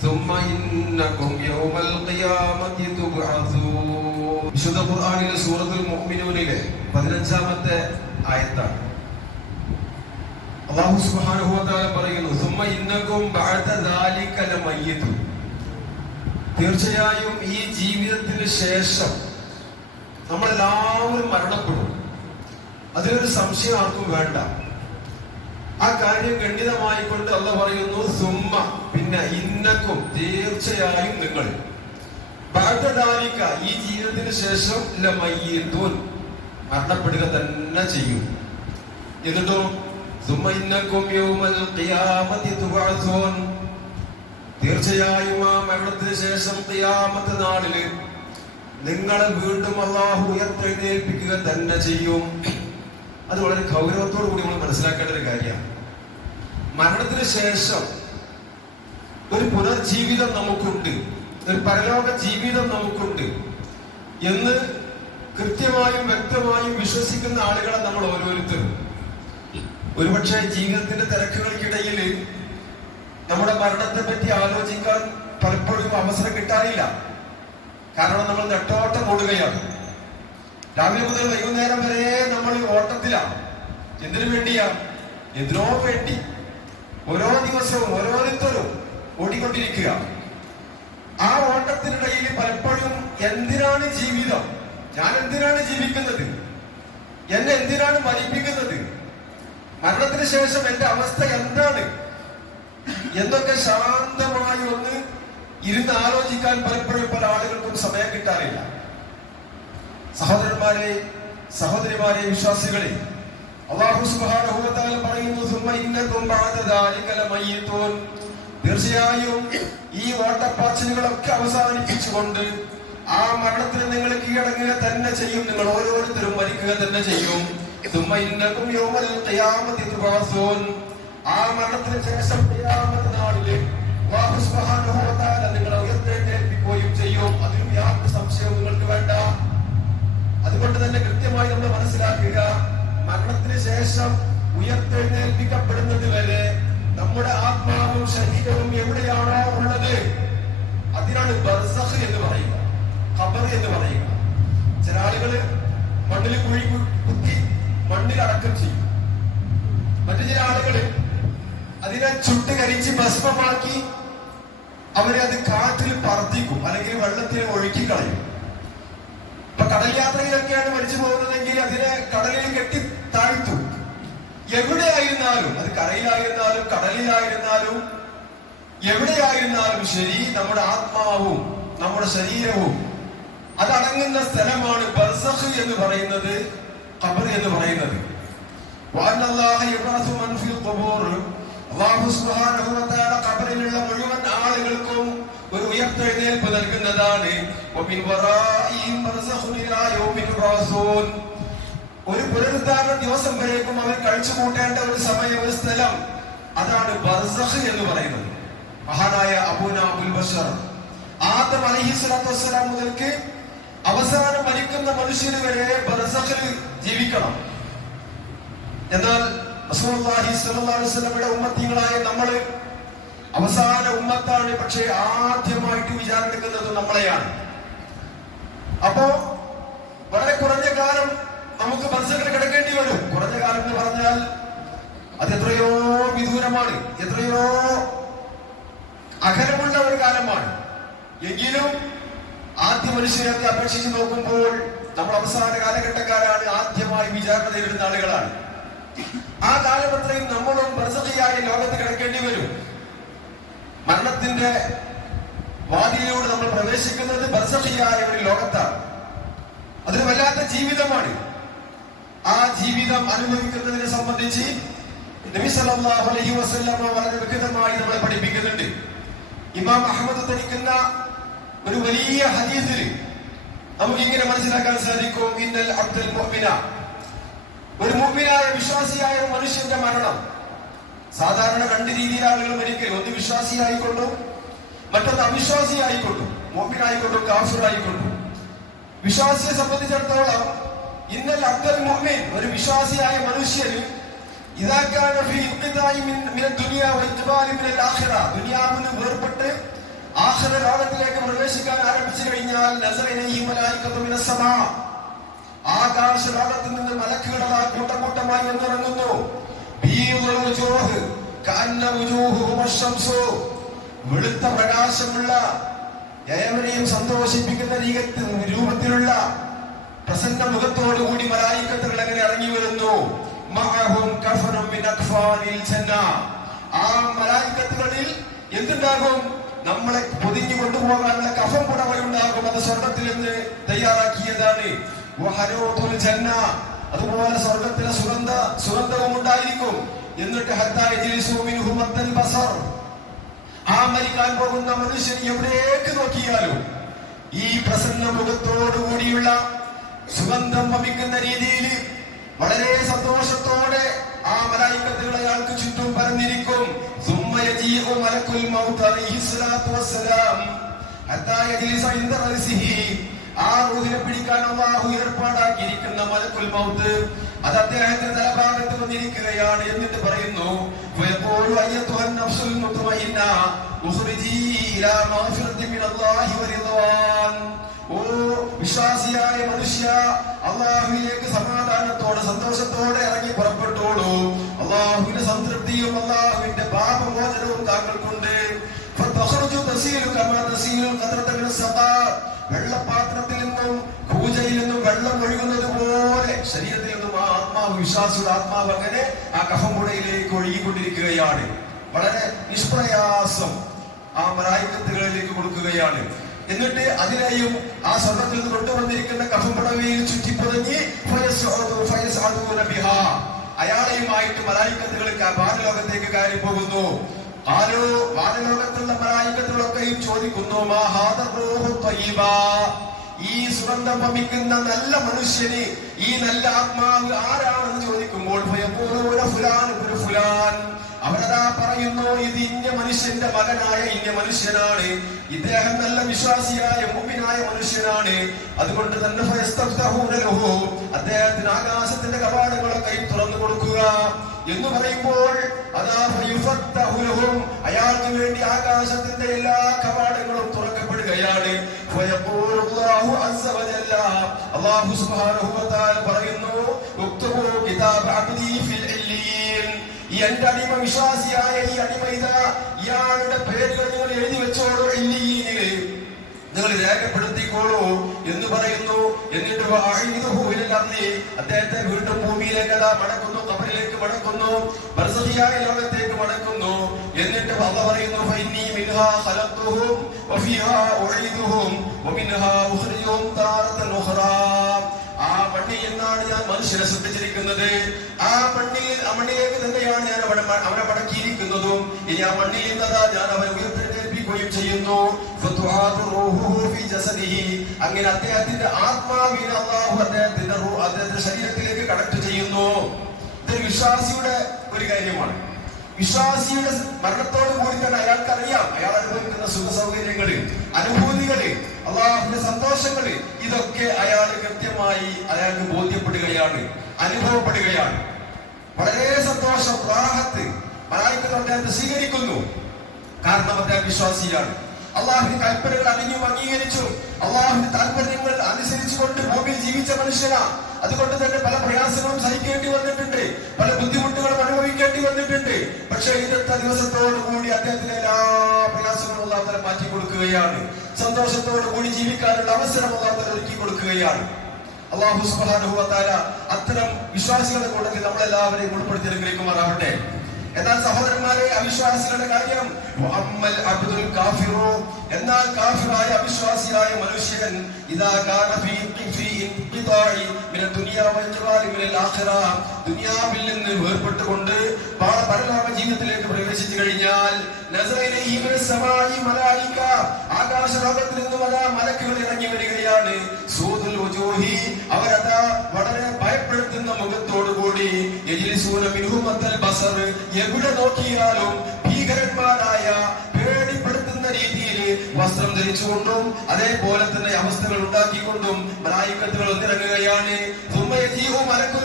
ثم إنكم يوم القيامة تبعثون വിശുദ്ധ ഖുർആനിലെ സൂറത്തുൽ മുഅ്മിനൂനിലെ പതിനഞ്ചാമത്തെ ആയത്താണ് അള്ളാഹു സുബ്ഹാനഹു വ തആല പറയുന്നു ثم إنكم بعد ذلك لميتون തീർച്ചയായും ഈ ജീവിതത്തിന് ശേഷം നമ്മളെല്ലാവരും മരണപ്പെടും അതിലൊരു സംശയം ആർക്കും വേണ്ട ആ കാര്യം ഖണ്ഡിതമായിക്കൊണ്ട് അല്ല പറയുന്നു സുമ്മ. പിന്നെ ഇന്നക്കും തീർച്ചയായും നിങ്ങൾ. ബാധദാലിക്ക ഈ ജീവിതത്തിന് ശേഷം ലമയ്യത്തൂൻ മരണപ്പെടുക തന്നെ ചെയ്യും. എന്നിട്ടോ? സുമ്മ ഇന്നക്കും യൗമൽ ഖിയാമത്തി തുബഅസൂൻ. തീർച്ചയായും ആ മരണത്തിന് ശേഷം ഖിയാമത്ത് നാളിൽ നിങ്ങളെ വീണ്ടും അള്ളാഹു ഉയർത്തെഴുന്നേൽപ്പിക്കുക തന്നെ ചെയ്യും. അത് വളരെ ഗൗരവത്തോടു കൂടി നമ്മൾ മനസ്സിലാക്കേണ്ട ഒരു കാര്യമാണ്. മരണത്തിന് ശേഷം ഒരു പുനർജീവിതം നമുക്കുണ്ട്. ഒരു പരലോക ജീവിതം നമുക്കുണ്ട് എന്ന് കൃത്യമായും വ്യക്തമായും വിശ്വസിക്കുന്ന ആളുകളെ നമ്മൾ ഓരോരുത്തരും. ഒരുപക്ഷെ ജീവിതത്തിന്റെ തിരക്കുകൾക്കിടയിൽ നമ്മുടെ മരണത്തെ പറ്റി ആലോചിക്കാൻ പലപ്പോഴും അവസരം കിട്ടാറില്ല. കാരണം നമ്മൾ നെട്ടോട്ടം ഓടുകയാണ്. രാവിലെ മുതൽ വൈകുന്നേരം വരെ നമ്മൾ ഓട്ടത്തിലാണ് എന്തിനു വേണ്ടിയാ? എന്തിനോ വേണ്ടി. ഓരോ ദിവസവും ഓരോരുത്തരും ഓടിക്കൊണ്ടിരിക്കുക. ആ ഓട്ടത്തിനിടയിൽ പലപ്പോഴും എന്തിനാണ് ജീവിതം? ഞാൻ എന്തിനാണ് ജീവിക്കുന്നത്? എന്നെ എന്തിനാണ് മരിപ്പിക്കുന്നത്? മരണത്തിന് ശേഷം എന്റെ അവസ്ഥ എന്താണ്? എന്നൊക്കെ ശാന്തമായി ഒന്ന് ഇരുന്ന് ആലോചിക്കാൻ പലപ്പോഴും പല ആളുകൾക്കും സമയം കിട്ടാറില്ല. സഹോദരന്മാരെ സഹോദരിമാരെ വിശ്വാസികളെ പറയുന്നു ബഅദ തീർച്ചയായും ഈ ഓട്ടപ്പാച്ചിലുകളൊക്കെ അവസാനിപ്പിച്ചുകൊണ്ട് ആ മരണത്തിന് നിങ്ങൾ കീഴടങ്ങുക തന്നെ ചെയ്യും. നിങ്ങൾ ഓരോരുത്തരും മരിക്കുക തന്നെ ചെയ്യും. യൗമൽ ആ മരണത്തിന് ശേഷം നാളിൽ നിങ്ങളെ ഉയർത്തെഴുന്നേൽപ്പിക്കുകയും ചെയ്യും. അതിലും യാതൊരു സംശയവും നിങ്ങൾക്ക് വേണ്ട. മരണത്തിന് ശേഷം ഉയർത്തെഴുന്നേൽപ്പിക്കപ്പെടുന്നത് വരെ നമ്മുടെ ആത്മാവും ശരീരവും എവിടെയാണോ ഉള്ളത്? അതിനാണ് ബർസഖ് എന്ന് പറയുക ഖബർ എന്ന് പറയുക. ചില ആളുകൾ മണ്ണിൽ കുഴി കുത്തി മണ്ണിൽ അടക്കം ചെയ്യും. മറ്റു ചില ആളുകൾ അതിനെ ചുട്ട് കരിച്ച് ഭസ്മമാക്കി അവരെ അത് കാറ്റിൽ പറത്തിക്കും അല്ലെങ്കിൽ വെള്ളത്തിൽ ഒഴുക്കി കളയും. ഇപ്പൊ കടൽ യാത്രയിലൊക്കെയാണ് മരിച്ചു പോകുന്നതെങ്കിൽ അതിനെ കടലിൽ കെട്ടി താഴ്ത്തും. എവിടെയായിരുന്നാലും അത് കരയിലായിരുന്നാലും കടലിലായിരുന്നാലും എവിടെയായിരുന്നാലും ശരി നമ്മുടെ ആത്മാവും നമ്മുടെ ശരീരവും അതടങ്ങുന്ന സ്ഥലമാണ് ബർസഖ് എന്ന് പറയുന്നത് ഖബർ എന്ന് പറയുന്നത്. ഖബറിലുള്ള മുഴുവൻ ആളുകൾക്കും ഒരു ഉയർത്തെഴുന്നേൽപ്പ് നൽകുന്നതാണ്. ഒരു പുനരുദ്ധാരണ ദിവസം വരേക്കും അവർ കഴിച്ചു കൂട്ടേണ്ട ഒരു സമയം ഒരു സ്ഥലം. അതാണ് എന്ന് പറയുന്നത്. മഹാനായ അബൂന അബുൽ ബഷർ. ആദം അലൈഹിസ്സലാത്തു വസ്സലാം മുതൽക്ക് അവസാനം മരിക്കുന്ന മനുഷ്യന് വരെ ജീവിക്കണം. എന്നാൽ റസൂലുള്ളാഹി ഉമ്മത്തിങ്ങളായ അലൈഹി നമ്മൾ അവസാന ഉമ്മത്താണ്. പക്ഷേ ആദ്യമായിട്ട് വിചാരമെടുക്കുന്നത് നമ്മളെയാണ്. അപ്പോ വളരെ കുറഞ്ഞ കാലം നമുക്ക് ബർസഖിൽ കിടക്കേണ്ടി വരും. കുറഞ്ഞ കാലം എന്ന് പറഞ്ഞാൽ അത് എത്രയോ വിദൂരമാണ്. എത്രയോ അകലമുള്ള ഒരു കാലമാണ്. എങ്കിലും ആദ്യ മനുഷ്യരൊക്കെ അപേക്ഷിച്ച് നോക്കുമ്പോൾ നമ്മൾ അവസാന കാലഘട്ടക്കാരാണ്. ആദ്യമായി വിചാരണ നേരിടുന്ന ആളുകളാണ്. ആ കാലം അത്രയും നമ്മളും പ്രസക്തിയായി ലോകത്ത് കിടക്കേണ്ടി വരും. മരണത്തിന്റെ വാതിലിലൂടെ നമ്മൾ പ്രവേശിക്കുന്നത് ബർസഖിയായ ഒരു ലോകത്താണ്. അതൊരു വല്ലാത്ത ജീവിതമാണ്. ആ ജീവിതം അനുഭവിക്കുന്നതിനെ സംബന്ധിച്ച് നബി സല്ലല്ലാഹു അലൈഹി വസല്ലമ വളരെ വ്യക്തമായി നമ്മളെ പഠിപ്പിക്കുന്നുണ്ട്. ഇമാം അഹമ്മദ് തനിക്കുന്ന ഒരു വലിയ ഹദീസിൽ നമുക്ക് ഇങ്ങനെ മനസ്സിലാക്കാൻ സാധിക്കും ഇന്നൽ അബ്ദുൽ മുഅ്മിന. ഒരു മുഅ്മിനായ വിശ്വാസിയായ മനുഷ്യന്റെ മരണം. സാധാരണ രണ്ട് രീതിയിൽ ആളുകൾ മരിക്കൽ. ഒന്ന് വിശ്വാസിയായിക്കൊണ്ടും മറ്റൊന്ന് അവിശ്വാസിയായിക്കൊണ്ടും മുഅ്മിനായിക്കൊണ്ടും കാഫിറായിക്കൊണ്ടും വിശ്വാസിയെ സംബന്ധിച്ചിടത്തോളം ഇന്നൽ അബ്ദുൽ മുഅ്മിൻ ഒരു വിശ്വാസിയായ മനുഷ്യൻ ദുനിയാവിന് വേർപെട്ട് ആഖിറ ലോകത്തിലേക്ക് പ്രവേശിക്കാൻ ആരംഭിച്ചു കഴിഞ്ഞാൽ ആകാശ ലോകത്തിൽ നിന്ന് മലക്കുകളതാ കൂട്ടം കൂട്ടമായി എന്നിറങ്ങുന്നു. വെളുത്ത പ്രകാശമുള്ള ഏവരെയും സന്തോഷിപ്പിക്കുന്ന രൂപത്തിലുള്ള പ്രസന്ന മുഖത്തോടുകൂടി മലായിക്കത്തുകൾ അങ്ങനെ ഇറങ്ങി വരുന്നു. ആ മലായിക്കത്തുകളിൽ എന്തുണ്ടാകും? നമ്മളെ പൊതിഞ്ഞു കൊണ്ടുപോകാനുള്ള കഫം പുടവയുണ്ടാകും അത് സ്വർഗത്തിൽ നിന്ന് തയ്യാറാക്കിയതാണ്. അതുപോലെ സ്വർഗത്തിലെ സുഗന്ധ സുഗന്ധവും ഉണ്ടായിരിക്കും. എന്നിട്ട് ആ മരിക്കാൻ പോകുന്ന മനുഷ്യൻ എവിടേക്ക് നോക്കിയാലും ഈ പ്രസന്ന മുഖത്തോടു കൂടിയുള്ള സുഗന്ധം വമിക്കുന്ന രീതിയിൽ വളരെ സന്തോഷത്തോടെ ആ മലായിക്കത്തുകൾ അയാൾക്ക് ചുറ്റും പറഞ്ഞിരിക്കും. ആ റൂഹിനെ പിടിക്കാൻ അള്ളാഹു ഏർപ്പാടാക്കിയിരിക്കുന്ന മലക്കുൽ മൗത്ത് അത് അദ്ദേഹത്തിന്റെ തലഭാഗത്ത് വന്നിരിക്കുകയാണ് എന്നിട്ട് പറയുന്നു ഉഖ്രിജീ ഓ വിശ്വാസിയായ മനുഷ്യ അള്ളാഹുവിലേക്ക് സമാധാനത്തോടെ സന്തോഷത്തോടെ ഇറങ്ങി പുറപ്പെട്ടോളൂ. അള്ളാഹുവിന്റെ സംതൃപ്തിയും അള്ളാഹുവിന്റെ പാപമോചനവും താങ്കൾക്കുണ്ട്. വെള്ളപാത്രത്തിൽ നിന്നും പൂജയിൽ നിന്നും വെള്ളം ഒഴുകുന്നത് പോലെ ശരീരത്തിൽ നിന്നും ആ ആത്മാവ് വിശ്വാസിയുടെ ആത്മാവ് അങ്ങനെ ആ കഫമുടയിലേക്ക് ഒഴുകിക്കൊണ്ടിരിക്കുകയാണ്. വളരെ നിഷ്പ്രയാസം ആ മരായത്തുകളിലേക്ക് കൊടുക്കുകയാണ്. എന്നിട്ട് അതിനെയും ആ സ്വർണത്തിൽ നിന്ന് കൊണ്ടുവന്നിരിക്കുന്ന കഫമ്പടവയിൽ ചുറ്റിപ്പുതഞ്ഞ്. അയാളെയുമായിട്ട് മലായിക്കത്തുകൾ ബാലലോകത്തേക്ക് കയറി പോകുന്നു. ആരോ ബാലലോകത്തുള്ള മലായിക്കത്തുകളൊക്കെയും ചോദിക്കുന്നു ഈ സുഗന്ധം പമിക്കുന്ന നല്ല മനുഷ്യന് ഈ നല്ല ആത്മാവ് ആരാണെന്ന് ചോദിക്കുമ്പോൾ ഫുലാൻ ഫുലാൻ. അവരതാ പറയുന്നു ഇത് ഇന്ത്യ മനുഷ്യന്റെ മകനായ ഇന്ത്യ മനുഷ്യനാണ് ഇദ്ദേഹം നല്ല വിശ്വാസിയായ മുമ്പിനായ മനുഷ്യനാണ് അതുകൊണ്ട് തന്നെ. അദ്ദേഹത്തിന് ആകാശത്തിന്റെ കവാടങ്ങളൊക്കെ തുറന്നു കൊടുക്കുക എന്ന് പറയുമ്പോൾ അതാ. അയാൾക്ക് വേണ്ടി ആകാശത്തിന്റെ എല്ലാ കപാടങ്ങളും തുറക്കപ്പെടുകയാണ് അള്ളാഹു പറയുന്നു എന്റെ അടിമ വിശ്വാസിയായ ഈ അടിമ ഇതാ ഇയാളുടെ പേരുകൾ നിങ്ങൾ എഴുതി വെച്ചോളൂ ഇല്ലീനിൽ നിങ്ങൾ രേഖപ്പെടുത്തിക്കോളൂ എന്ന് പറയുന്നു. എന്നിട്ട് അർളി. അദ്ദേഹത്തെ വീണ്ടും ഭൂമിയിലേക്ക് അതാ മടക്കുന്നു കബറിലേക്ക് മടക്കുന്നു ബർസഖിയായ ലോകത്തേക്ക് മടക്കുന്നു. എന്നിട്ട് വന്ന പറയുന്നു മണ്ണിൽ നിന്നാണ് ഞാൻ മനുഷ്യനെ ശ്രദ്ധിച്ചിരിക്കുന്നത്. ആ പണ്ണിയിൽ മണ്ണിലേക്ക് തന്നെയാണ് ഞാൻ അവനെ അവനെ മടക്കിയിരിക്കുന്നതും. ഇനി ആ മണ്ണിൽ നിന്നതാ ഞാൻ അവനെ ഉയർത്തെഴുന്നേൽപ്പിക്കുകയും ചെയ്യുന്നു. അങ്ങനെ അദ്ദേഹത്തിന്റെ ആത്മാവിനെ അള്ളാഹു അദ്ദേഹത്തിന്റെ അദ്ദേഹത്തിന്റെ ശരീരത്തിലേക്ക് കണക്ട് ചെയ്യുന്നു. ഇതൊരു വിശ്വാസിയുടെ ഒരു കാര്യമാണ്. വിശ്വാസിയുടെ മരണത്തോട് കൂടി തന്നെ അയാൾക്കറിയാം അയാൾ അനുഭവിക്കുന്ന സുഖ സൗകര്യങ്ങൾ അനുഭൂതികൾ അള്ളാഹുവിന്റെ സന്തോഷങ്ങൾ ഇതൊക്കെ അയാൾ കൃത്യമായി അയാൾക്ക് ബോധ്യപ്പെടുകയാണ് അനുഭവപ്പെടുകയാണ്. വളരെ സന്തോഷം റാഹത്ത് മലായിക്കത്ത് അദ്ദേഹത്തെ സ്വീകരിക്കുന്നു. കാരണം അദ്ദേഹം വിശ്വാസിയാണ്. അള്ളാഹുവിന്റെ കൽപ്പനകൾ അറിഞ്ഞു അംഗീകരിച്ചു. അള്ളാഹുവിന്റെ താല്പര്യങ്ങൾ അനുസരിച്ചുകൊണ്ട് ഭൂമിയിൽ ജീവിച്ച മനുഷ്യനാ. അതുകൊണ്ട് തന്നെ പല പ്രയാസങ്ങളും സഹിക്കേണ്ടി വന്നിട്ടുണ്ട്. പല ബുദ്ധിമുട്ടുകളും അനുഭവിക്കേണ്ടി വന്നിട്ടുണ്ട്. പക്ഷേ ഇന്നത്തെ ദിവസത്തോടു കൂടി അദ്ദേഹത്തിന് എല്ലാ പ്രയാസങ്ങളും അള്ളാഹുത്തല മാറ്റി കൊടുക്കുകയാണ് സന്തോഷത്തോടു കൂടി ജീവിക്കാനുള്ള അവസരം അള്ളാഹു ഒരുക്കി കൊടുക്കുകയാണ്. അള്ളാഹു സുബ്ഹാനഹു തആല അത്തരം വിശ്വാസികളുടെ കൂട്ടത്തിൽ നമ്മളെല്ലാവരെയും ഉൾപ്പെടുത്തി അനുഗ്രഹിക്കുമാറാവട്ടെ എന്നാൽ സഹോദരന്മാരെ അവിശ്വാസികളുടെ കാര്യം വഅമ്മൽ അബ്ദുൽ കാഫിറോ എന്നാൽ കാഫിറായ അവിശ്വാസിയായ മനുഷ്യൻ മിനൽ ആഖിറ. ദുനിയാവിൽ നിന്ന് വേർപെട്ടുകൊണ്ട് പരലോക ജീവിതത്തിലേക്ക് പ്രവേശിച്ചു കഴിഞ്ഞാൽ നസറ മിന സമായി മലായിക. ആകാശ ലോകത്തിൽ നിന്നും അതാ മലക്കുകൾ ഇറങ്ങി വരികയാണ്. സൂദുൽ വളരെ ഭയപ്പെടുത്തുന്ന മുഖത്തോടുകൂടി എവിടെ നോക്കിയാലും ഭീകരന്മാരായ വസ്ത്രം ധരിച്ചുകൊണ്ടും അതേപോലെ തന്നെ അവസ്ഥകൾ ഉണ്ടാക്കിക്കൊണ്ടും മലായിക്കത്തുകൾ ഒന്നിറങ്ങുകയാണ്.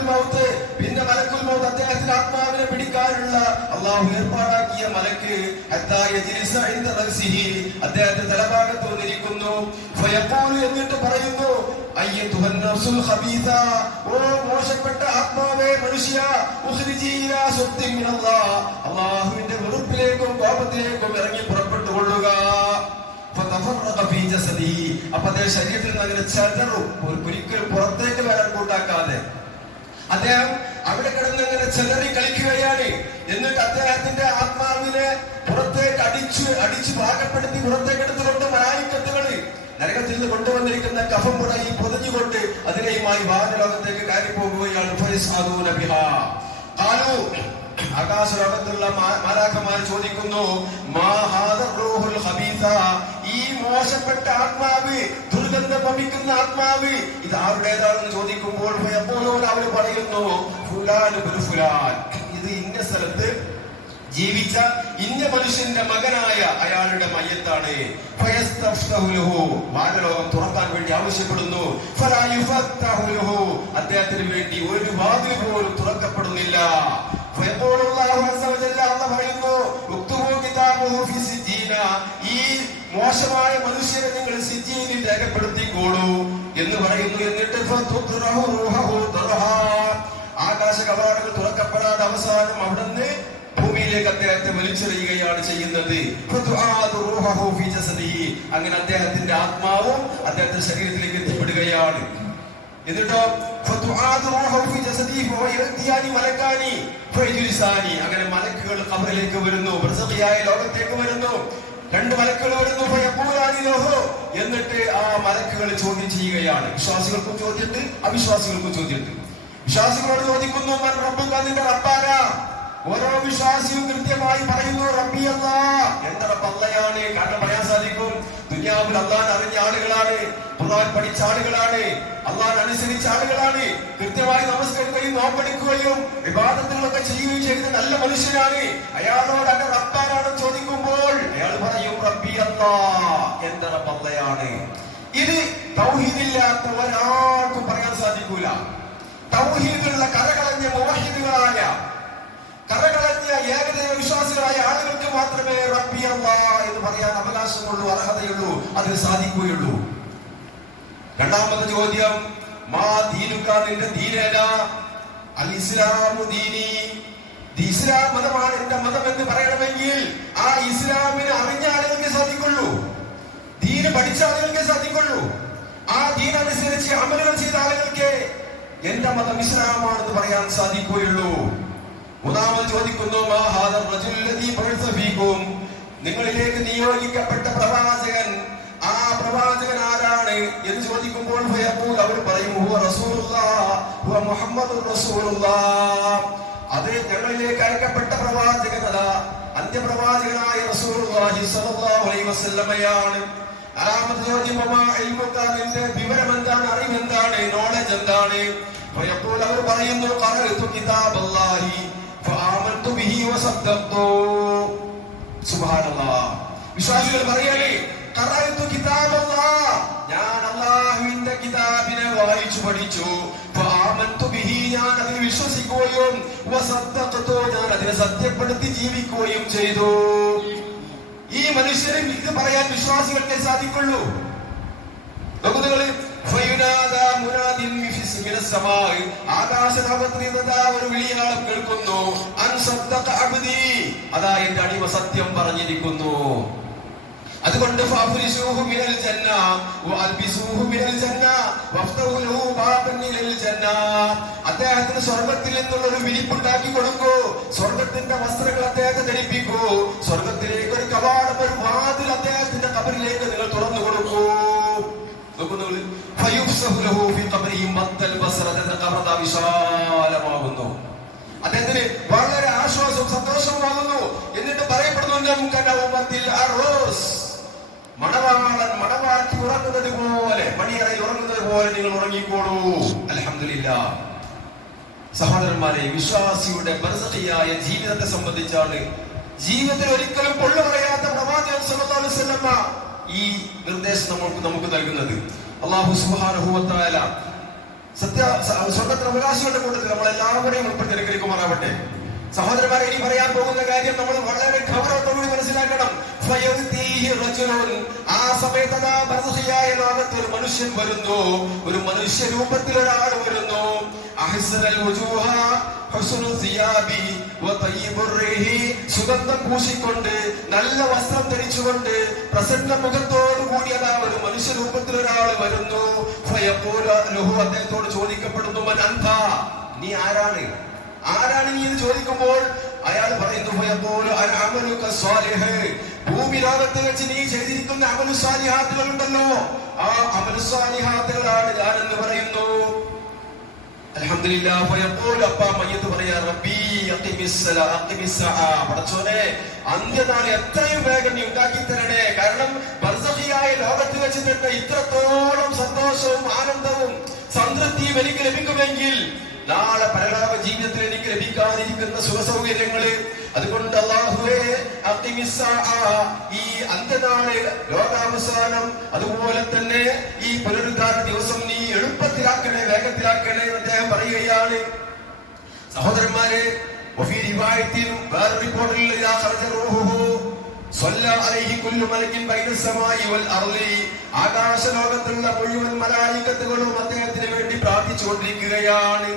മൗത്ത്. പിന്നെ മലക്കുൽ മൗത്ത് അദ്ദേഹത്തിന്റെ ആത്മാവിനെ പിടിക്കാനുള്ള അള്ളാഹു ഏർപ്പാടാക്കിയ മലക്ക് അദ്ദേഹത്തെ തലഭാഗത്ത് വന്നിരിക്കുന്നു. എന്നിട്ട് പറയുന്നു ഓ മോശപ്പെട്ട ആത്മാവേ വെറുപ്പിലേക്കും ഇറങ്ങി പുറപ്പെട്ടുകൊള്ളുക ജസദിഹി അപ്പൊ അദ്ദേഹം ശരീരത്തിൽ നിന്ന് അങ്ങനെ ചെതറും. ഒരു- ഒരിക്കലും പുറത്തേക്ക് വരാൻ കൂട്ടാക്കാതെ. അദ്ദേഹം അവിടെ കിടന്ന് അങ്ങനെ ചെതറി കളിക്കുകയാണ്. എന്നിട്ട് അദ്ദേഹത്തിന്റെ ആത്മാവിനെ പുറത്തേക്ക് അടിച്ചു അടിച്ചു ഭാഗപ്പെടുത്തി പുറത്തേക്ക് എടുത്തുകൊണ്ട് മലായിക്കത്തുകൾ നരകത്തിൽ നിന്ന് കൊണ്ടുവന്നിരിക്കുന്ന കഫം മുറയി പൊതിഞ്ഞുകൊണ്ട് അതിനെയുമായി വാഹനലോകത്തേക്ക് കയറി പോകുകയാണ് ആകാശലോകത്തുള്ള മാലാഖമാർ ചോദിക്കുന്നു ഈ മോശപ്പെട്ട ആത്മാവ് ദുർഗന്ധം വമിക്കുന്ന ആത്മാവ് ഇത് ആരുടേതാണെന്ന് ചോദിക്കുമ്പോൾ അവർ പറയുന്നു ഫുലാൻ ഫുലാൻ. ഇത് ഇന്ന സ്ഥലത്ത് ജീവിച്ച ഇന്ന മനുഷ്യന്റെ മകനായ അയാളുടെ മയ്യത്താണ്. വാനലോകം തുറക്കാൻ വേണ്ടി ആവശ്യപ്പെടുന്നു. അദ്ദേഹത്തിന് വേണ്ടി ഒരു വാതിൽ പോലും തുറക്കപ്പെടുന്നില്ല. മോശമായ മനുഷ്യനെ നിങ്ങൾ സിജ്ജീനിൽ രേഖപ്പെടുത്തിക്കോളൂ എന്ന് പറയുന്നു എന്നിട്ട്. ആകാശ കവാടങ്ങൾ തുറക്കപ്പെടാതെ അവസാനം അവിടുന്ന് ഭൂമിയിലേക്ക് അദ്ദേഹത്തെ വലിച്ചെറിയുകയാണ് ചെയ്യുന്നത്. അങ്ങനെ അദ്ദേഹത്തിന്റെ ആത്മാവും അദ്ദേഹത്തിന്റെ ശരീരത്തിലേക്ക് എത്തിപ്പെടുകയാണ് എന്നിട്ടോ. അങ്ങനെ മലക്കുകൾ ഖബറിലേക്ക് വരുന്നു ലോകത്തേക്ക് വരുന്നു രണ്ട് മലക്കുകൾ വരുന്നു ഫയഖൂലാനി എന്നിട്ട് ആ മലക്കുകൾ ചോദ്യം ചെയ്യുകയാണ്. വിശ്വാസികൾക്കും ചോദ്യമുണ്ട് അവിശ്വാസികൾക്കും ചോദ്യമുണ്ട്. വിശ്വാസികളോട് ചോദിക്കുന്നു "മൻ റബ്ബുക?" നിന്റെ റബ്ബാരാ? ഓരോ വിശ്വാസിയും കൃത്യമായി പറയുന്നു റബ്ബി അല്ലാ. എന്റെ റബ്ബ് കാരണം പറയാൻ സാധിക്കും ദുനിയാവിൽ അള്ളാൻ അറിഞ്ഞ ആളുകളാണ്. ഖുർആൻ പഠിച്ച ആളുകളാണ്. അള്ളാൻ അനുസരിച്ച ആളുകളാണ്. കൃത്യമായി നമസ്കരിക്കുകയും നോമ്പെടുക്കുകയും വിവാദത്തിലൊക്കെ ചെയ്യുകയും ചെയ്ത നല്ല മനുഷ്യനാണ്. അയാളോട് എന്റെ റബ്ബാരാണെന്ന് ചോദിക്കുമ്പോൾ അയാൾ പറയും റബ്ബി അല്ലാ എന്റെ ഇത് തൗഹീദില്ലാത്ത ഒരാൾക്കും പറയാൻ സാധിക്കൂല. തൗഹീദുള്ള കരകളഞ്ഞ മുവഹിദുകളായ കരകളഞ്ഞ ഏകദൈവ വിശ്വാസികളായ ആളുകൾക്ക് മാത്രമേ റബ്ബി അല്ലാ എന്ന് പറയാൻ അവകാശമുള്ളൂ അർഹതയുള്ളൂ അതിന് സാധിക്കുകയുള്ളൂ. രണ്ടാമത്തെ ചോദ്യം മാ ദീനുക നിന്റെ ദീനേന? അൽ ഇസ്ലാമു ദീനി. ഇസ്ലാം മതമാണ് എന്റെ മതം എന്ന് പറയണമെങ്കിൽ ആ ഇസ്ലാമിനെ അറിഞ്ഞ ആളുകൾക്ക് സാധിക്കുള്ളൂ. ദീന് പഠിച്ച ആളുകൾക്ക് സാധിക്കുള്ളൂ. ആ ദീൻ അനുസരിച്ച് അമലുകൾ ചെയ്ത ആളുകൾക്ക് എന്റെ മതം ഇസ്ലാമാണെന്ന് പറയാൻ സാധിക്കുകയുള്ളൂ. മൂന്നാമത് ചോദിക്കുന്നു മാ ഹാദർ റജുൽ ലദീ ബഅസ ഫീകും. നിങ്ങളിലേക്ക് നിയോഗിക്കപ്പെട്ട പ്രവാചകൻ പ്രവാചകൻ ആരാണ് എന്ന് ചോദിക്കുമ്പോൾ അവർ പറയും റസൂലുള്ളാഹ് അത് ഞങ്ങളിലേക്ക് അയക്കപ്പെട്ട പ്രവാചകൻ അതാ അന്ത്യപ്രവാചകനായ വസല്ലമയാണ്. നാലാമത്തെ ചോദ്യം നിന്റെ വിവരം എന്താണ് അറിവ് എന്താണ് നോളജ് എന്താണ്? അവർ പറയുന്നു വിശ്വാസികൾ കിതാബല്ലാഹ് ഞാൻ അല്ലാഹുവിന്റെ കിതാബിനെ വായിച്ചു പഠിച്ചു. ഞാൻ അതിൽ വിശ്വസിക്കുകയും ഞാൻ അതിനെ സത്യപ്പെടുത്തി ജീവിക്കുകയും ചെയ്തു. ഈ മനുഷ്യരും ഇത് പറയാൻ വിശ്വാസികൾക്ക് സാധിക്കുള്ളൂ. ആകാശലോകത്ത് നിന്ന് ഒരു വിളിയാളം കേൾക്കുന്നു. അൻ അബ്ദി. അതാ എന്റെ അടിമ സത്യം പറഞ്ഞിരിക്കുന്നു. അതുകൊണ്ട് അദ്ദേഹത്തിന് സ്വർഗത്തിൽ നിന്നുള്ള ഒരു വിരിപ്പുണ്ടാക്കി കൊടുക്കൂ. സ്വർഗത്തിന്റെ വസ്ത്രങ്ങൾ അദ്ദേഹത്തെ ധരിപ്പിക്കൂ. സ്വർഗത്തിലേക്ക് ഒരു കവാടം ഒരു വാതിൽ അദ്ദേഹത്തിന്റെ കബറിലേക്ക് നിങ്ങൾ തുറന്നു കൊടുക്കൂ. വിശാലമാകുന്നു. അദ്ദേഹത്തിന് വളരെ ആശ്വാസവും സന്തോഷവും ആകുന്നു. എന്നിട്ട് പറയപ്പെടുന്നു. മണവാളൻ മണവാട്ടി ഉറങ്ങുന്നത് പോലെ മണിയറയിൽ ഉറങ്ങുന്നത് പോലെ നിങ്ങൾ ഉറങ്ങിക്കോളൂ. അലഹമില്ല സഹോദരന്മാരെ വിശ്വാസിയുടെ ബർസഖിയായ ജീവിതത്തെ സംബന്ധിച്ചാണ് ജീവിതത്തിൽ ഒരിക്കലും പൊള്ളു പറയാത്ത പ്രവാചകൻ ഈ നിർദ്ദേശം നമുക്ക് നമുക്ക് നൽകുന്നത്. അള്ളാഹു സുഹാനുഭവത്തായ സത്യ സ്വർഗത്തിന് അവകാശികളുടെ കൂട്ടത്തിൽ നമ്മൾ എല്ലാവരെയും ഉൾപ്പെടുത്തി സഹോദരന്മാരെ ഇനി പറയാൻ പോകുന്ന കാര്യം നമ്മൾ വളരെ ഗൗരവത്തോടുകൂടി മനസ്സിലാക്കണം. ആ സമയത്ത് ലോകത്ത് ഒരു മനുഷ്യൻ വരുന്നു. ഒരു മനുഷ്യ രൂപത്തിൽ ഒരാൾ വരുന്നു. സുഗന്ധം പൂശിക്കൊണ്ട് നല്ല വസ്ത്രം ധരിച്ചുകൊണ്ട് പ്രസന്ന മുഖത്തോടു കൂടിയതാ ഒരു മനുഷ്യ രൂപത്തിൽ ഒരാൾ വരുന്നു. അദ്ദേഹത്തോട് ചോദിക്കപ്പെടുന്നു നീ ആരാണ്? ആരാണ് നീ എന്ന് ചോദിക്കുമ്പോൾ അയാൾ പറയുന്നു "ഫയഖൂലു അന അമലുക സ്വാലിഹ്." ഭൂമി ലോകത്ത് വെച്ച് നീ ചെയ്തിരിക്കുന്ന അമലു സ്വാലിഹാത്തുകൾ ഉണ്ടല്ലോ. ആ അമലു സ്വാലിഹാത്തുകളാണ് ഞാൻ എന്ന് പറയുന്നു അന്ത്യനാൾ എത്രയും വേഗം നീ ഉണ്ടാക്കി തരണേ കാരണം ബർസഖിയായ ലോകത്ത് വെച്ച് ഇത്രത്തോളം സന്തോഷവും ആനന്ദവും സംതൃപ്തിയും എനിക്ക് ലഭിക്കുമെങ്കിൽ നാളെ പരലോക ജീവിതത്തിൽ എനിക്ക് ലഭിക്കാതിരിക്കുന്ന സുഖ സൗകര്യങ്ങൾ അതുകൊണ്ട് അള്ളാഹുവേ ഈ അന്ത്യനാളിൽ ലോകാവസാനം അതുപോലെ തന്നെ ഈ പുനരുദ്ധാര ദിവസം നീ എളുപ്പത്തിലാക്കണേ വേഗത്തിലാക്കണേ എന്ന് അദ്ദേഹം പറയുകയാണ്. സഹോദരന്മാരെ വേറെ റിപ്പോർട്ടിൽ ആകാശ ലോകത്തുള്ള മുഴുവൻ മലായികത്തുകളും അദ്ദേഹത്തിന് വേണ്ടി പ്രാർത്ഥിച്ചുകൊണ്ടിരിക്കുകയാണ്.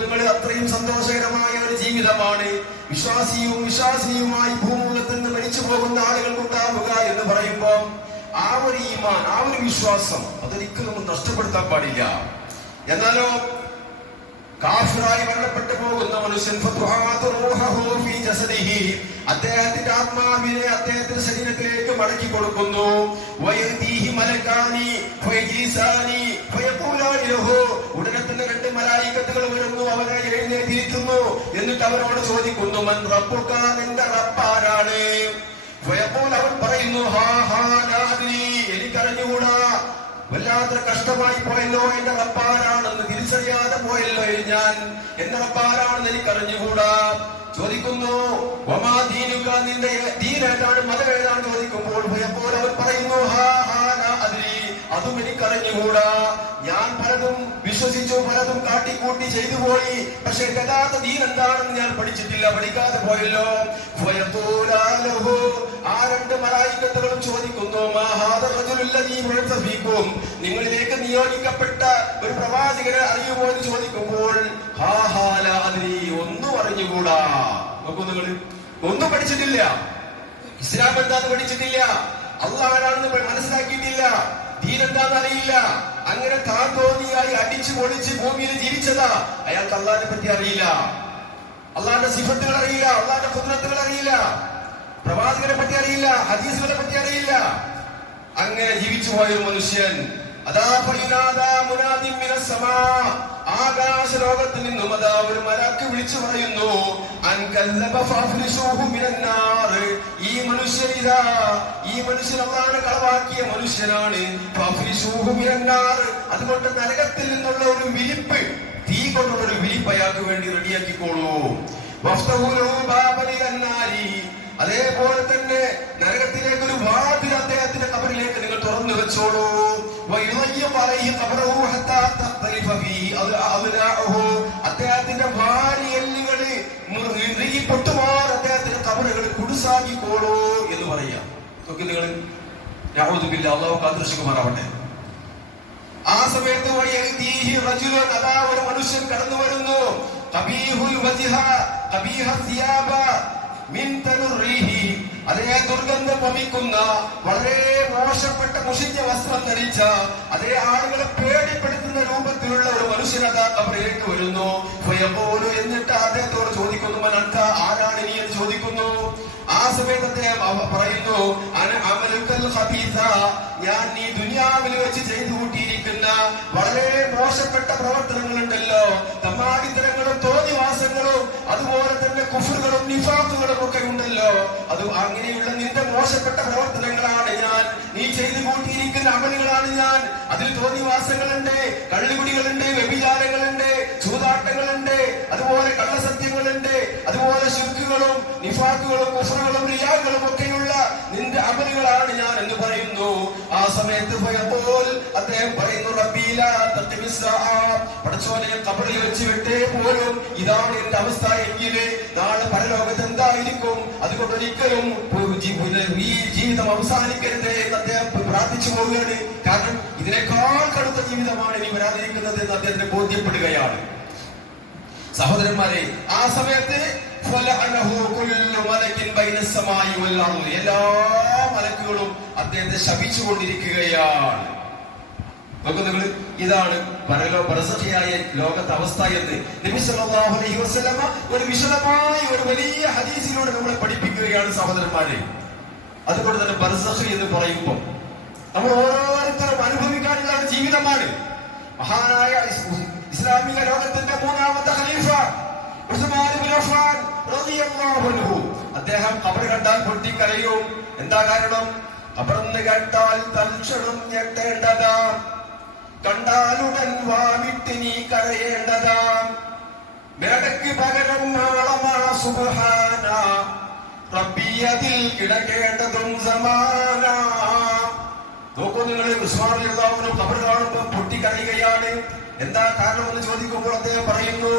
നിങ്ങൾ അത്രയും സന്തോഷകരമായ ഒരു ജീവിതമാണ്. വിശ്വാസിയും വിശ്വാസിയുമായി ഭൂമുഖത്ത് നിന്ന് മരിച്ചു പോകുന്ന ആളുകൾക്ക് ഉണ്ടാവുക എന്ന് പറയുമ്പോൾ ആ ഒരു ഈമാൻ ആ ഒരു വിശ്വാസം അതൊരിക്കലും നഷ്ടപ്പെടുത്താൻ പാടില്ല. എന്നാലോ കാഫിറായി മരണപ്പെട്ടു പോകുന്ന മനുഷ്യൻ. അദ്ദേഹത്തിന്റെ ആത്മാവിനെ അദ്ദേഹത്തിന്റെ ശരീരത്തിലേക്ക് മടക്കി കൊടുക്കുന്നു. ഉടനെ തന്നെ രണ്ട് മലായിക്കത്തുകൾ വരുന്നു അവരെ എഴുന്നേറ്റിരിക്കുന്നു എന്നിട്ട് അവരോട് ചോദിക്കുന്നു മൻ റബ്ബുക നിന്റെ റബ്ബാരാണ് അവൻ പറയുന്നു ഹാ ഹാ. എനിക്കറിഞ്ഞുകൂടാ വല്ലാത്ത കഷ്ടമായി പോയല്ലോ എന്റെ റബ്ബാരാണെന്ന് തിരിച്ചറിയാതെ പോയല്ലോ ഞാൻ. എന്റെ റബ്ബാരാണെന്ന് എനിക്ക് അറിഞ്ഞുകൂടാ ചോദിക്കുന്നു നിന്റെ ദീൻ മതം ഏതാണ്? ചോദിക്കുമ്പോൾ ഭയപ്പോൾ അവർ പറയുന്നു ഹാ ഹാ അതിരി. അതും എനിക്കറിഞ്ഞുകൂടാ. ഞാൻ പലതും കാട്ടിക്കൂട്ടി ചെയ്തു പോയി. പക്ഷെ യഥാർത്ഥ ദീൻ എന്താണെന്ന് ഞാൻ പഠിച്ചിട്ടില്ല. പഠിക്കാതെ പോയല്ലോ. ആ രണ്ട് മലായിക്കത്തുകളും ചോദിക്കുന്നു? നിങ്ങളിലേക്ക് നിയോഗിക്കപ്പെട്ട ഒരു പ്രവാചകനെ അറിയുമോ എന്ന് ചോദിക്കുമ്പോൾ ഒന്നും അറിഞ്ഞുകൂടാ നോക്കൂ നിങ്ങൾ ഒന്നും പഠിച്ചിട്ടില്ല. ഇസ്ലാം എന്താന്ന് പഠിച്ചിട്ടില്ല. അള്ളാഹാണെന്ന് മനസ്സിലാക്കിയിട്ടില്ല. ദീൻ എന്താന്ന് അറിയില്ല. അങ്ങനെ താൻ അടിച്ചു പൊളിച്ച് ഭൂമിയിൽ ജീവിച്ചതാ. അയാൾക്ക് അള്ളാഹിനെ പറ്റി അറിയില്ല. അള്ളാഹിന്റെ സിഫത്തുകൾ അറിയില്ല. അള്ളാഹിന്റെ കുതിരത്തുകൾ അറിയില്ല. പ്രവാസികളെ പറ്റി അറിയില്ല. ഹദീസുകളെ പറ്റി അറിയില്ല. അങ്ങനെ ജീവിച്ചു പോയൊരു മനുഷ്യൻ. ആകാശ ലോകത്ത് നിന്നും അതാ ഒരു മലാക്ക് വിളിച്ചു പറയുന്നു. ഈ മനുഷ്യൻ ഇതാ ഈ മനുഷ്യൻ അള്ളാഹുവിനെ കളവാക്കിയ മനുഷ്യനാണ്. അതുകൊണ്ട് നരകത്തിൽ നിന്നുള്ള ഒരു വിരിപ്പ് തീ കൊണ്ടുള്ള ഒരു വിരിപ്പ് അയാൾക്ക് വേണ്ടി റെഡിയാക്കിക്കോളൂ അതേപോലെ തന്നെ നരകത്തിലേക്ക് ഒരു വാതിൽ അദ്ദേഹത്തിന്റെ കബറിലേക്ക് നിങ്ങൾ തുറന്നു വെച്ചോളൂ. അദ്ദേഹത്തിന്റെ വാരിയെല്ലുകൾ പൊട്ടുമാർ അദ്ദേഹത്തിന്റെ കബറുകൾ കുടുസാക്കിക്കോളൂ എന്ന് പറയാം നോക്കി നിങ്ങൾ രാഹുദില്ല അള്ളാഹു കാത്തിരശുകുമാറാവട്ടെ ആ സമയത്ത് അതാ ഒരു മനുഷ്യൻ കടന്നു വരുന്നു. അതേ ദുർഗന്ധം വമിക്കുന്ന വളരെ മോശപ്പെട്ട മുഷിഞ്ഞ വസ്ത്രം ധരിച്ച അതേ ആളുകളെ പേടിപ്പെടുത്തുന്ന രൂപത്തിലുള്ള ഒരു മനുഷ്യൻ അതാ കബറിലേക്ക് വരുന്നു. എന്നിട്ട് അദ്ദേഹത്തോട് ചോദിക്കുന്നു ആരാണ് സമയത്ത് അദ്ദേഹം പറയുന്നു. ഞാൻ ഈ ദുനിയാവിൽ വെച്ച് ചെയ്തു കൂട്ടിയിരിക്കുന്ന വളരെ മോശപ്പെട്ട പ്രവർത്തനങ്ങളുണ്ടല്ലോ. തമാടിത്തരങ്ങളും തോന്നിവാസങ്ങളും അതുപോലെ തന്നെ കുഫറുകളും നിഫാഫുകളും ഒക്കെ ഉണ്ടല്ലോ. അത് അങ്ങനെയുള്ള നിന്റെ മോശപ്പെട്ട പ്രവർത്തനങ്ങളാണ് ഞാൻ. നീ ചെയ്തു കൂട്ടിയിരിക്കുന്ന അമലുകളാണ് ഞാൻ. അതിൽ തോന്നിവാസങ്ങളുണ്ട് കള്ളുകുടികളുണ്ട് വ്യഭിചാരങ്ങളുണ്ട്. ചൂതാട്ടങ്ങളുണ്ട് അതുപോലെ കള്ളസത്യങ്ങളുണ്ട് അതുപോലെ ശുക്കുകളും നിഫാക്കുകളും കുഫറുകളും റിയാകളും ഒക്കെയുള്ള നിന്റെ അമലുകളാണ് ഞാൻ എന്ന് പറയുന്നു. ആ സമയത്ത് പോയപ്പോൾ അദ്ദേഹം പറയുന്നു റബ്ബീല പടച്ചോനെ കബറിൽ വെച്ച് വിട്ടേ പോലും ഇതാണ് എന്റെ അവസ്ഥ എങ്കിൽ നാളെ പരലോകത്ത് എന്തായിരിക്കും? അതുകൊണ്ട് ഒരിക്കലും ഈ ജീവിതം അവസാനിക്കരുത് എന്ന് അദ്ദേഹം പ്രാർത്ഥിച്ചു പോവുകയാണ്. കാരണം ഇതിനേക്കാൾ കടുത്ത ജീവിതമാണ് ഇനി വരാതിരിക്കുന്നത് എന്ന് അദ്ദേഹത്തിന് ബോധ്യപ്പെടുകയാണ്. സഹോദരന്മാരെ ആ സമയത്ത്. എല്ലാ മലക്കുകളും അദ്ദേഹത്തെ ശപിച്ചുകൊണ്ടിരിക്കുകയാണ്. നോക്കൂ നിങ്ങൾ ഇതാണ് പരലോ പരസഖിയായ ലോകത്തെ അവസ്ഥ എന്ന് നബി സല്ലല്ലാഹു അലൈഹി വസല്ലമ ഒരു വിശദമായ ഒരു വലിയ ഹദീസിലൂടെ നമ്മളെ പഠിപ്പിക്കുകയാണ് സഹോദരന്മാരെ. അതുകൊണ്ട് തന്നെ ബർസഖ് എന്ന് പറയുമ്പോൾ നമ്മൾ ഓരോരുത്തരും അനുഭവിക്കാനുള്ള ഒരു ജീവിതമാണ് മഹാനായ ഇസ്- ഇസ്ലാമിക ലോകത്തിന്റെ മൂന്നാമത്തെ ഖലീഫ അദ്ദേഹം ഖബർ കണ്ടാൽ പൊട്ടിക്കരയും. എന്താ കാരണം? ഖബറെന്ന് കേട്ടാൽ തൽക്ഷണം ഞെട്ടേണ്ടതാ. കണ്ടാലുടൻ വാവിട്ട് നീ കരയേണ്ടതാ. വിറകക്ക് പകരം നാളമാ സുബ്ഹാന. റബ്ബിയതിൽ കിടക്കേണ്ടതും സമാന. നോക്കൂ നിങ്ങൾ ഉസ്മാനും കബർ കാണുമ്പോൾ പൊട്ടിക്കറിയുകയാണ് എന്താ കാരണം എന്ന് ചോദിക്കുമ്പോൾ അദ്ദേഹം പറയുന്നു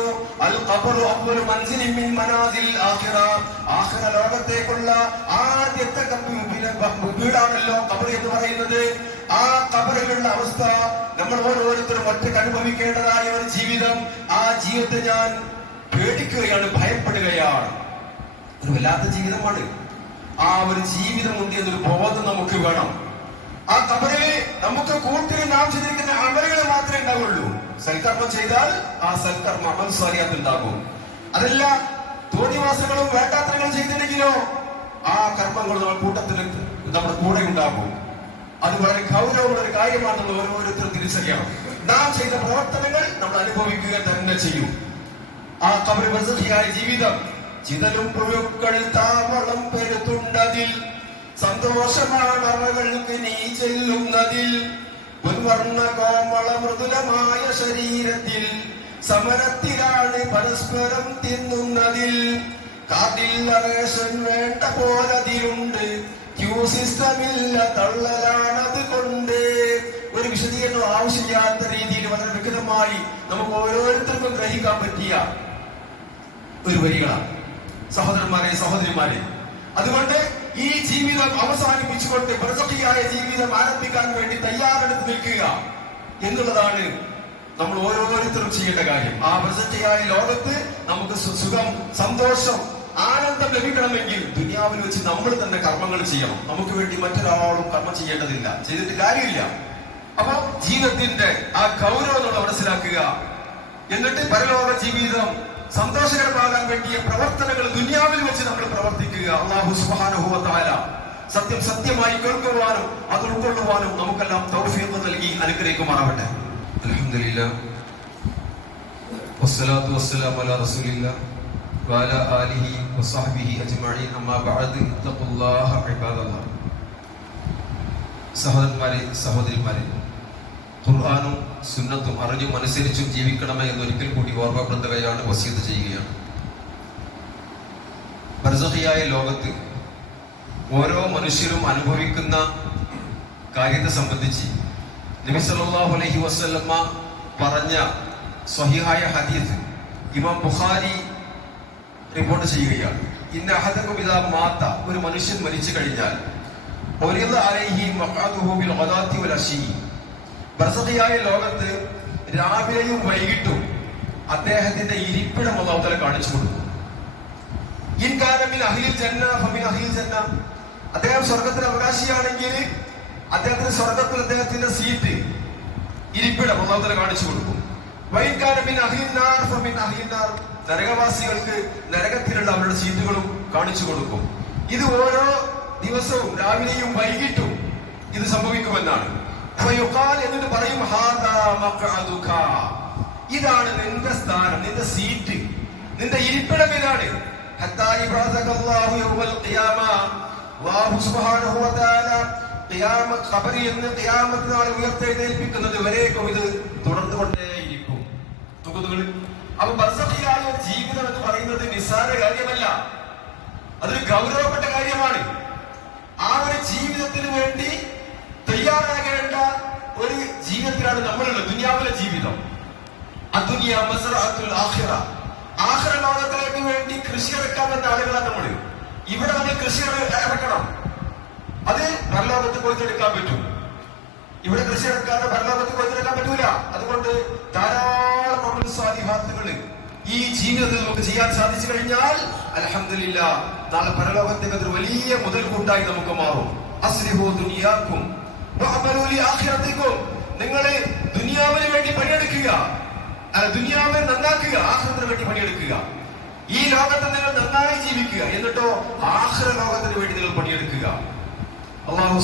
അൽ ഖബറു അവ്വലു മൻസിലിൻ മിൻ ആഖിറ. ആഖിറ ലോകത്തേക്കുള്ള ആദ്യത്തെ വീടാണല്ലോ ഖബർ എന്ന് പറയുന്നത്. ആ ഖബറിലുള്ള അവസ്ഥ നമ്മൾ ഓരോരുത്തരും ഒറ്റ അനുഭവിക്കേണ്ടതായ ഒരു ജീവിതം. ആ ജീവിതത്തെ ഞാൻ പേടിക്കുകയാണ് ഭയപ്പെടുകയാണ്. ഒരു വല്ലാത്ത ജീവിതമാണ്. ആ ഒരു ജീവിതം എന്നൊരു ബോധം നമുക്ക് വേണം. ആ കബറിൽ നമുക്ക് കൂട്ടിന് നാം ചെയ്തിരിക്കുന്ന അമലുകൾ മാത്രമേ ഉണ്ടാവുള്ളൂ. സൽക്കർമ്മം ചെയ്താൽ ആ സൽക്കർമ്മ അമൽ സ്വാരിയാത്ത് ഉണ്ടാകും അതല്ല തോണിവാസങ്ങളും വേണ്ടാത്തങ്ങളും ചെയ്തിട്ടുണ്ടെങ്കിലോ ആ കർമ്മങ്ങൾ നമ്മുടെ കൂട്ടത്തിൽ നമ്മുടെ കൂടെ ഉണ്ടാകും. അത് വളരെ ഗൗരവമുള്ള ഒരു കാര്യമാണ് നമ്മൾ ഓരോരുത്തരും തിരിച്ചറിയണം. നാം ചെയ്ത പ്രവർത്തനങ്ങൾ നമ്മൾ അനുഭവിക്കുക തന്നെ ചെയ്യും. ആ കബറി പ്രസിദ്ധിയായ ജീവിതം ചിതലും പുഴുക്കൾ താവളം പെരുത്തുണ്ടതിൽ സന്തോഷമാണ് അവകൾക്ക് നീ ചെല്ലുന്നതിൽ. മുൻവർണ കോമള മൃദുലമായ ശരീരത്തിൽ സമരത്തിലാണ് പരസ്പരം തിന്നുന്നതിൽ. കാതിൽ റേഷൻ വേണ്ട പോലതിലുണ്ട്. ക്യൂ സിസ്റ്റമില്ല തള്ളലാണത് കൊണ്ട്. ഒരു വിശദീകരണം ആവശ്യമില്ലാത്ത രീതിയിൽ വളരെ വ്യക്തമായി നമുക്ക് ഓരോരുത്തർക്കും ഗ്രഹിക്കാൻ പറ്റിയ ഒരു വരികളാണ്. സഹോദരന്മാരെ സഹോദരിമാരെ അതുകൊണ്ട് ഈ ജീവിതം അവസാനിപ്പിച്ചുകൊണ്ട് പ്രസക്തിയായ ജീവിതം ആരംഭിക്കാൻ വേണ്ടി തയ്യാറെടുത്ത് നിൽക്കുക എന്നുള്ളതാണ് നമ്മൾ ഓരോരുത്തരും ചെയ്യേണ്ട കാര്യം. ആ പ്രസക്തിയായ ലോകത്ത് നമുക്ക് സുഖം സന്തോഷം ആനന്ദം ലഭിക്കണമെങ്കിൽ ദുനിയാവിൽ വെച്ച് നമ്മൾ തന്നെ കർമ്മങ്ങൾ ചെയ്യണം. നമുക്ക് വേണ്ടി മറ്റൊരാളും കർമ്മം ചെയ്യേണ്ടതില്ല. ചെയ്തിട്ട് കാര്യമില്ല. അപ്പൊ ജീവിതത്തിന്റെ ആ ഗൗരവം നമ്മൾ മനസ്സിലാക്കുക. എന്നിട്ട് പരലോക ജീവിതം സന്തോഷകരമാകാൻ വേണ്ടിയ പ്രവർത്തനങ്ങൾ ദുനിയാവിൽ വെച്ച് നമ്മൾ പ്രവർത്തിക്കുക. അള്ളാഹു തആല സത്യം സത്യമായി കേൾക്കുവാനും അത് ഉൾക്കൊള്ളുവാനും നമുക്കെല്ലാം തൗഫീഖ് നൽകി അനുഗ്രഹിക്കുമാറാവട്ടെ. അൽഹംദുലില്ലാ വസ്സലാത്തു വസ്സലാമു അലാ റസൂലില്ലാ വഅലാ ആലിഹി വസഹ്ബിഹി അജ്മഈൻ. അമ്മാ الله ഇത്തഖുല്ലാഹ ഇബാദല്ലാഹ്. സഹോദരന്മാരെ സഹോദരിമാരെ ഖുർആനും സുന്നത്തും അറിഞ്ഞും അനുസരിച്ചും ജീവിക്കണമേ എന്ന് ഒരിക്കൽ കൂടി ഓർമ്മപ്പെടുത്തുകയാണ് വസീത് ചെയ്യുകയാണ്. ബർസഹിയായ ലോകത്ത് ഓരോ മനുഷ്യരും അനുഭവിക്കുന്ന കാര്യത്തെ സംബന്ധിച്ച് നബി സല്ലല്ലാഹു അലൈഹി പറഞ്ഞ സ്വഹിഹായ ഹദീസ് ഇമാം ബുഖാരി റിപ്പോർട്ട് ചെയ്യുകയാണ്. ഇന്ന അഹദക്കും മാത്ത ഒരു മനുഷ്യൻ മരിച്ചു കഴിഞ്ഞാൽ ഒരിദ അലൈഹി മഖാദുഹു ബിൽ ഗദാത്തി വൽ അശീ ബർസഖിയായ ലോകത്ത് രാവിലെയും വൈകിട്ടും അദ്ദേഹത്തിന്റെ ഇരിപ്പിടം അല്ലാഹു തആല കാണിച്ചു കൊടുക്കും ഫമിൻ ജന്ന അദ്ദേഹം സ്വർഗത്തിന് അവകാശിയാണെങ്കിൽ അദ്ദേഹത്തിന് സ്വർഗത്തിൽ അദ്ദേഹത്തിന്റെ സീറ്റ് ഇരിപ്പിടം തആല കാണിച്ചു കൊടുക്കും. നാർ ഫമിൻ നരകവാസികൾക്ക് നരകത്തിലുള്ള അവരുടെ സീറ്റുകളും കാണിച്ചു കൊടുക്കും. ഇത് ഓരോ ദിവസവും രാവിലെയും വൈകിട്ടും ഇത് സംഭവിക്കുമെന്നാണ്. എന്നിട്ട് പറയും ഇതാണ് നിന്റെ സ്ഥാനം നിന്റെ സീറ്റ് നിന്റെ ഇരിപ്പിടം ഇതാണ് ജീവിതം എന്ന് പറയുന്നത് നിസ്സാര കാര്യമല്ല. അതൊരു ഗൗരവപ്പെട്ട കാര്യമാണ്. ആ ഒരു ജീവിതത്തിന് വേണ്ടി തയ്യാറാകേണ്ട ഒരു ജീവിതത്തിലാണ് നമ്മളുള്ളത് ദുനിയാവിലെ ജീവിതം. അതുനിയ മസറാത്തുൽ ആഖിറ ആഖിറ. ലോകത്തിലേക്ക് വേണ്ടി കൃഷി ഇറക്കാമെന്ന ആളുകളാണ് നമ്മൾ ഇവിടെ നമ്മൾ കൃഷി ഇറ- ഇറക്കണം. അത് പരലോകത്ത് കൊയ്തെടുക്കാൻ പറ്റും. ഇവിടെ കൃഷി ഇറക്കാതെ പരലോകത്ത് കൊയ്തെടുക്കാൻ പറ്റൂല. അതുകൊണ്ട് ധാരാളം അമൽ സ്വാലിഹാത്തുകൾ ഈ ജീവിതത്തിൽ നമുക്ക് ചെയ്യാൻ സാധിച്ചു കഴിഞ്ഞാൽ അലഹമില്ല നാളെ പരലോകത്തേക്ക് അതൊരു വലിയ മുതൽക്കൂട്ടായി നമുക്ക് മാറും. അസ്ലിഹു ദുനിയാക്കും. നിങ്ങൾ ദുനിയാവിന് വേണ്ടി പണിയെടുക്കുക. ദുനിയാവിനെ നന്നാക്കുക ആഹ്ലത്തിന് വേണ്ടി പണിയെടുക്കുക. ഈ ലോകത്ത് നിങ്ങൾ നന്നായി ജീവിക്കുക. എന്നിട്ടോ ആഹ്ല ലോകത്തിന് വേണ്ടി നിങ്ങൾ പണിയെടുക്കുക. അള്ളാഹു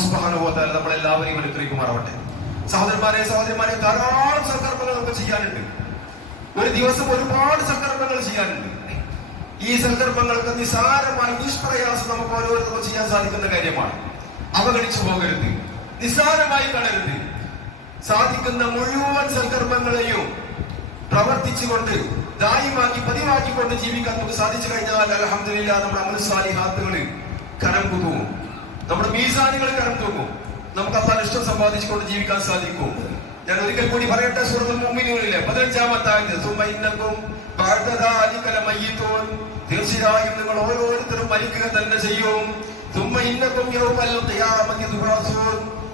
തആല നമ്മളെല്ലാവരെയും അനുഗ്രഹിക്കുമാറാവട്ടെ സഹോദരന്മാരെ സഹോദരിമാരെ ധാരാളം സന്ദർഭങ്ങൾ നമുക്ക് ചെയ്യാനുണ്ട്. ഒരു ദിവസം ഒരുപാട് സന്ദർഭങ്ങൾ ചെയ്യാനുണ്ട്. ഈ സന്ദർഭങ്ങൾക്ക് നിസാരമായി നിഷ്പ്രയാസം നമുക്ക് ഓരോരുത്തർക്കും ചെയ്യാൻ സാധിക്കുന്ന കാര്യമാണ്. അവഗണിച്ചു പോകരുത്. നിസ്സാരമായി കാണരുത്. സാധിക്കുന്ന മുഴുവൻ സൽക്കർമ്മങ്ങളെയും പ്രവർത്തിച്ചുകൊണ്ട് ദായിമാക്കി പതിവാക്കിക്കൊണ്ട് ജീവിക്കാൻ നമുക്ക് സാധിച്ചു കഴിഞ്ഞാൽ അലഹമില്ല നമ്മുടെ അമൃത്സാലി ഹാത്തുകളിൽ കരം കുതുവും നമ്മുടെ മീസാനുകൾ കരം തൂങ്ങും. നമുക്ക് അത്താൻ ഇഷ്ടം സമ്പാദിച്ചുകൊണ്ട് ജീവിക്കാൻ സാധിക്കും. ഞാൻ ഒരിക്കൽ കൂടി പറയട്ടെ സുഹൃത്തു മുമ്പിനുകളിലെ പതിനഞ്ചാമത്തെ ആയത് സുമ്മ ഇന്നക്കും ബഅദദാലിക ലമയ്യിത്തൂൻ തീർച്ചയായും നിങ്ങൾ ഓരോരുത്തരും മരിക്കുക തന്നെ ചെയ്യും.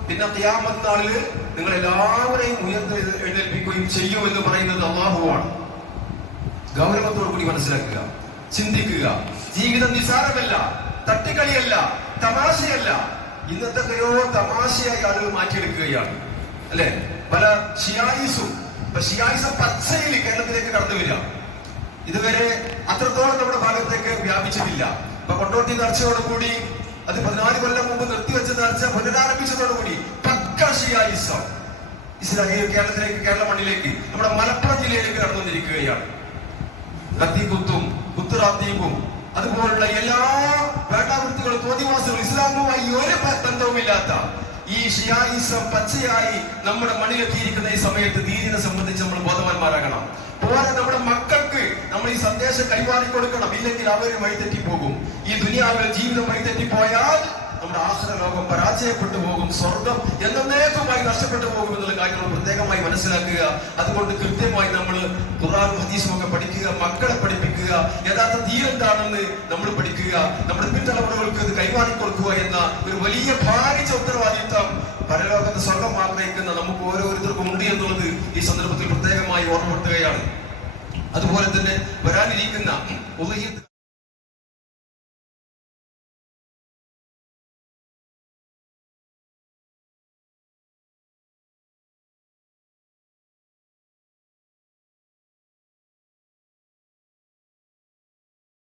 പിന്നെ ഖിയാമത്ത് നാളിൽ നിങ്ങൾ എല്ലാവരെയും ഉയർന്ന് എഴുന്നേൽപ്പിക്കുകയും ചെയ്യും എന്ന് പറയുന്നത് അള്ളാഹുവാണ്. ഗൗരവത്തോടു കൂടി മനസ്സിലാക്കുക ചിന്തിക്കുക. ജീവിതം നിസാരമല്ല തട്ടിക്കളിയല്ല തമാശയല്ല. ഇന്നത്തെ എത്രയോ തമാശയായി ആളുകൾ മാറ്റിയെടുക്കുകയാണ്. അല്ലെ? പല ഷിയായിസും ഷിയായിസം പച്ചയിൽ കേരളത്തിലേക്ക് കടന്നു വരിക. ഇതുവരെ അത്രത്തോളം നമ്മുടെ ഭാഗത്തേക്ക് വ്യാപിച്ചിട്ടില്ല. ഇപ്പൊ കൊണ്ടോട്ടി നേർച്ചയോടുകൂടി അത് പതിനാല് കൊല്ലം മുമ്പ് നിർത്തിവെച്ച നേർച്ച പുനരാരംഭിച്ചതോടുകൂടി പക്ക ഇസ്ലാമിക കേരളത്തിലേക്ക് കേരള മണ്ണിലേക്ക് നമ്മുടെ മലപ്പുറം ജില്ലയിലേക്ക് നടന്നുകൊണ്ടിരിക്കുകയാണ്. ലത്തീഖുത്തും കുത്തുറാത്തീപും അതുപോലുള്ള എല്ലാ വേണ്ടാവൃത്തികളും തോതിവാസികളും ഇസ്ലാമുമായി ഒരു ബന്ധവുമില്ലാത്ത ഈ ഷിയായിസം പച്ചയായി നമ്മുടെ മണ്ണിലെത്തിയിരിക്കുന്ന ഈ സമയത്ത് ദീനിനെ സംബന്ധിച്ച് നമ്മൾ ബോധവാന്മാരാകണം. പോരാ നമ്മുടെ മക്കൾക്ക് നമ്മൾ ഈ സന്ദേശം കൈമാറി കൊടുക്കണം ഇല്ലെങ്കിൽ അവർ വഴിതെറ്റി പോകും ഈ ദുനിയാവിലെ ജീവിതം വഴിതെറ്റി പോയാൽ നമ്മുടെ ആശ്ര ലോകം പരാജയപ്പെട്ടു പോകും സ്വർഗം എന്നേക്കുമായി നഷ്ടപ്പെട്ടു പോകും എന്നുള്ള കാര്യങ്ങൾ പ്രത്യേകമായി മനസ്സിലാക്കുക. അതുകൊണ്ട് കൃത്യമായി നമ്മൾ ഖുറാൻ ഹദീസും ഒക്കെ പഠിക്കുക മക്കളെ പഠിപ്പിക്കുക യഥാർത്ഥ തീരെന്താണെന്ന് നമ്മൾ പഠിക്കുക നമ്മുടെ പിൻതലമുറകൾക്ക് ഇത് കൈമാറി കൊടുക്കുക എന്ന ഒരു വലിയ ഭാരിച്ച ഉത്തരവാദിത്വം പരലോകത്ത് സ്വർഗം ആഗ്രഹിക്കുന്ന നമുക്ക് ഓരോരുത്തർക്കും ഉണ്ട് എന്നുള്ളത് ഈ സന്ദർഭത്തിൽ പ്രത്യേകമായി ഓർമ്മപ്പെടുത്തുകയാണ്. അതുപോലെ തന്നെ വരാനിരിക്കുന്ന ഉദയത്ത്